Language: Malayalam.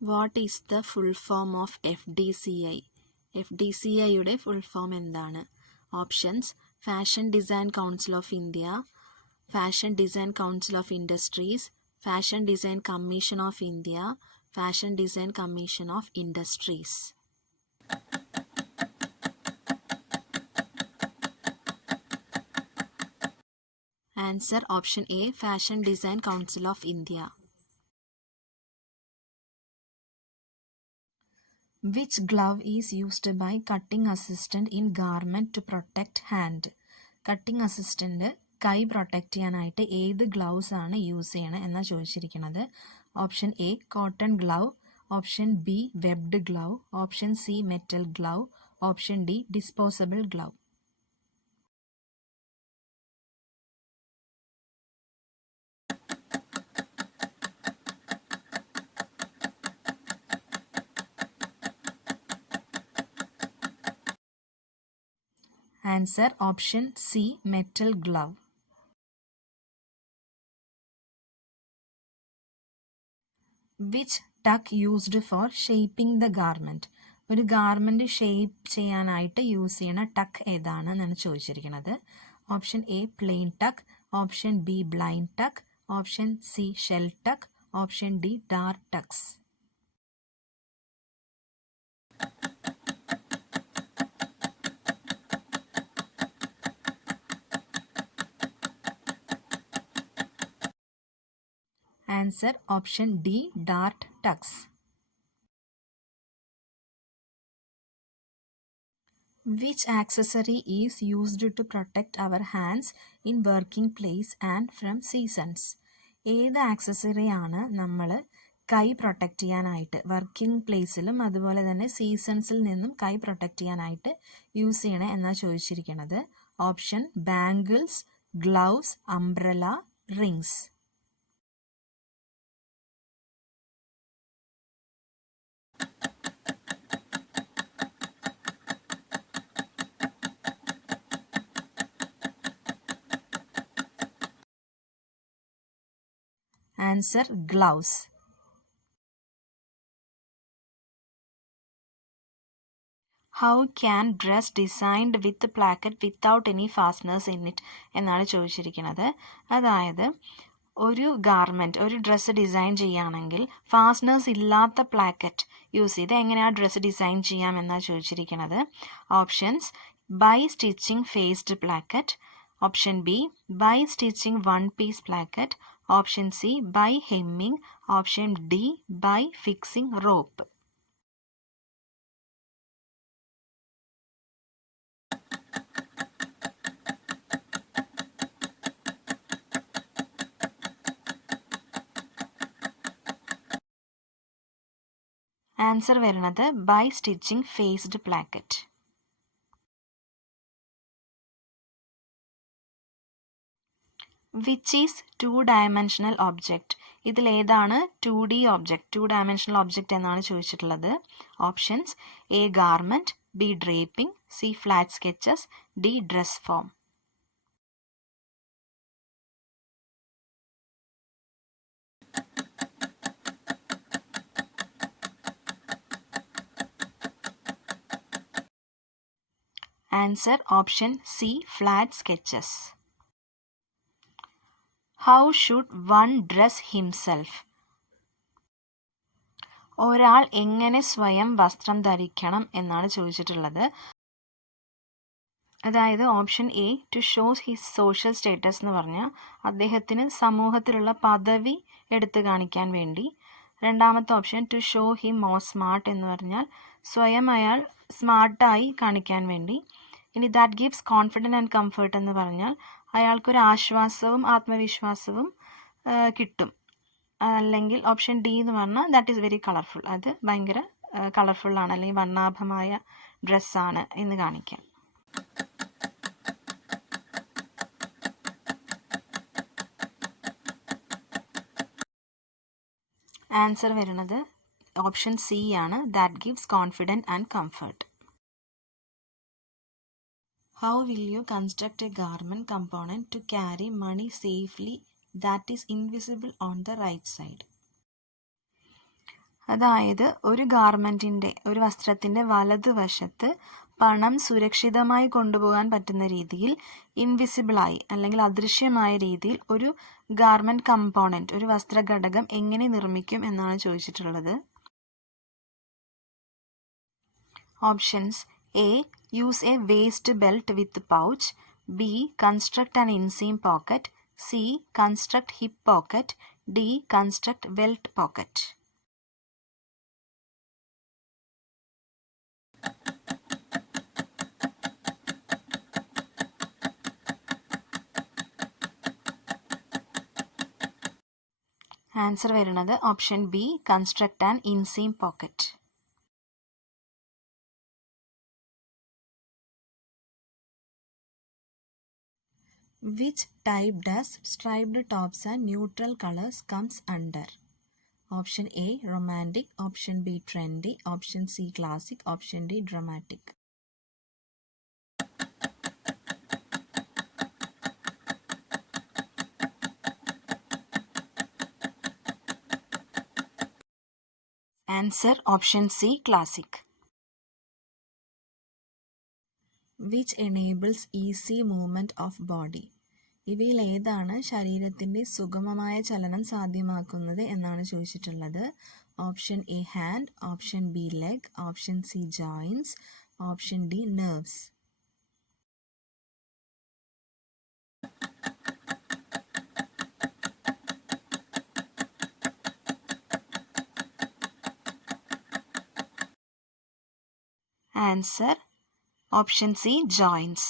What is the full form of FDCI? FDCIയുടെ full form എന്താണ്? Options: Fashion Design Council of India, Fashion Design Council of Industries, Fashion Design Commission of India, Fashion Design Commission of Industries. Answer option A, Fashion Design Council of India. Which glove is used by cutting assistant in garment to protect hand? Cutting assistant കൈ പ്രൊട്ടക്റ്റ് ചെയ്യാനായിട്ട് ഏത് ഗ്ലൗസ് ആണ് യൂസ് ചെയ്യണത് എന്നാണ് ചോദിച്ചിരിക്കുന്നത്. Option A cotton glove, option B webbed glove, option C metal glove, option D disposable glove. Answer option C, metal glove. Which tuck used for shaping the garment? ഒരു ഗാർമെൻറ്റ് ഷേപ്പ് ചെയ്യാനായിട്ട് യൂസ് ചെയ്യണ ടക്ക് ഏതാണ് എന്നാണ് ചോദിച്ചിരിക്കുന്നത്. Option A plain tuck, option B blind tuck, option C shell tuck, option D dart tucks. Answer option D, dart tucks. Which accessory is used to protect our hands in working place and from seasons? ഏത് ആക്സസറിയാണ് നമ്മൾ കൈ പ്രൊട്ടക്റ്റ് ചെയ്യാനായിട്ട് വർക്കിംഗ് പ്ലേസിലും അതുപോലെ തന്നെ സീസൺസിൽ നിന്നും കൈ പ്രൊട്ടക്റ്റ് ചെയ്യാനായിട്ട് യൂസ് ചെയ്യണേ എന്നാണ് ചോദിച്ചിരിക്കുന്നത്. Option bangles, gloves, umbrella, rings. Answer gloves. How can dress designed with placket without any fasteners in it എന്നാണ് ചോദിച്ചിരിക്കുന്നത്. അതായത് ഒരു ഗാർമെൻറ്റ് ഒരു ഡ്രസ്സ് ഡിസൈൻ ചെയ്യുകയാണെങ്കിൽ ഫാസ്റ്റനേഴ്സ് ഇല്ലാത്ത പ്ലാക്കറ്റ് യൂസ് ചെയ്ത് എങ്ങനെ ആ ഡ്രസ്സ് ഡിസൈൻ ചെയ്യാം എന്നാണ് ചോദിച്ചിരിക്കുന്നത്. Options by stitching faced placket, option B by stitching one piece placket, option C by hemming, option D by fixing rope. Answer വരുന്നത് by stitching faced placket. Which is two dimensional object? ഇതിലേതാണ് 2D ഒബ്ജക്റ്റ്, 2 ഡയമെൻഷണൽ ഒബ്ജക്റ്റ് എന്നാണ് ചോദിച്ചിട്ടുള്ളത്. Options A garment, B draping, C flat sketches, D dress form. Answer option C, flat sketches. How should one dress himself? ഒരാൾ എങ്ങനെ സ്വയം വസ്ത്രം ധരിക്കണം എന്നാണ് ചോദിച്ചിട്ടുള്ളത്. അതായത് option A to shows his social status എന്ന് പറഞ്ഞാൽ അദ്ദേഹത്തിന് സമൂഹത്തിലുള്ള പദവി എടുത്തു കാണിക്കാൻ വേണ്ടി. രണ്ടാമത്തെ option to show him more smart എന്ന് പറഞ്ഞാൽ സ്വയം അയാൾ സ്മാർട്ടായി കാണിക്കാൻ വേണ്ടി. ഇനി that gives confidence and comfort എന്ന് പറഞ്ഞാൽ അയാൾക്കൊരു ആശ്വാസവും ആത്മവിശ്വാസവും കിട്ടും. അല്ലെങ്കിൽ ഓപ്ഷൻ ഡി എന്ന് പറഞ്ഞാൽ ദാറ്റ് ഈസ് വെരി കളർഫുൾ, അത് ഭയങ്കര കളർഫുള്ളാണ് അല്ലെങ്കിൽ വർണ്ണാഭമായ ഡ്രസ്സാണ് എന്ന് കാണിക്കാം. ആൻസർ വരുന്നത് ഓപ്ഷൻ സി ആണ്, that gives confidence and comfort. How will you construct a garment component to carry money safely that is invisible on the right side? അതായത് ഒരു ഗാർമെൻറ്റിൻ്റെ, ഒരു വസ്ത്രത്തിൻ്റെ വലതുവശത്ത് പണം സുരക്ഷിതമായി കൊണ്ടുപോകാൻ പറ്റുന്ന രീതിയിൽ ഇൻവിസിബിളായി അല്ലെങ്കിൽ അദൃശ്യമായ രീതിയിൽ ഒരു ഗാർമെൻറ്റ് കമ്പോണൻറ്റ്, ഒരു വസ്ത്രഘടകം എങ്ങനെ നിർമ്മിക്കും എന്നാണ് ചോദിച്ചിട്ടുള്ളത്. Options: A. Use a waist belt with pouch. B. Construct an inseam pocket. C. Construct hip pocket. D. Construct welt pocket. Answer വരുന്നത് option B, construct an inseam pocket. Which type does striped tops and neutral colors comes under? Option A, romantic. Option B, trendy. Option C, classic. Option D, dramatic. Answer option C, classic. Which enables easy movement of body? ഇവയിൽ ഏതാണ് ശരീരത്തിൻ്റെ സുഗമമായ ചലനം സാധ്യമാക്കുന്നത് എന്നാണ് ചോദിച്ചിട്ടുള്ളത്. Option A hand. Option B leg. Option C joints. Option D nerves. Answer option C joints.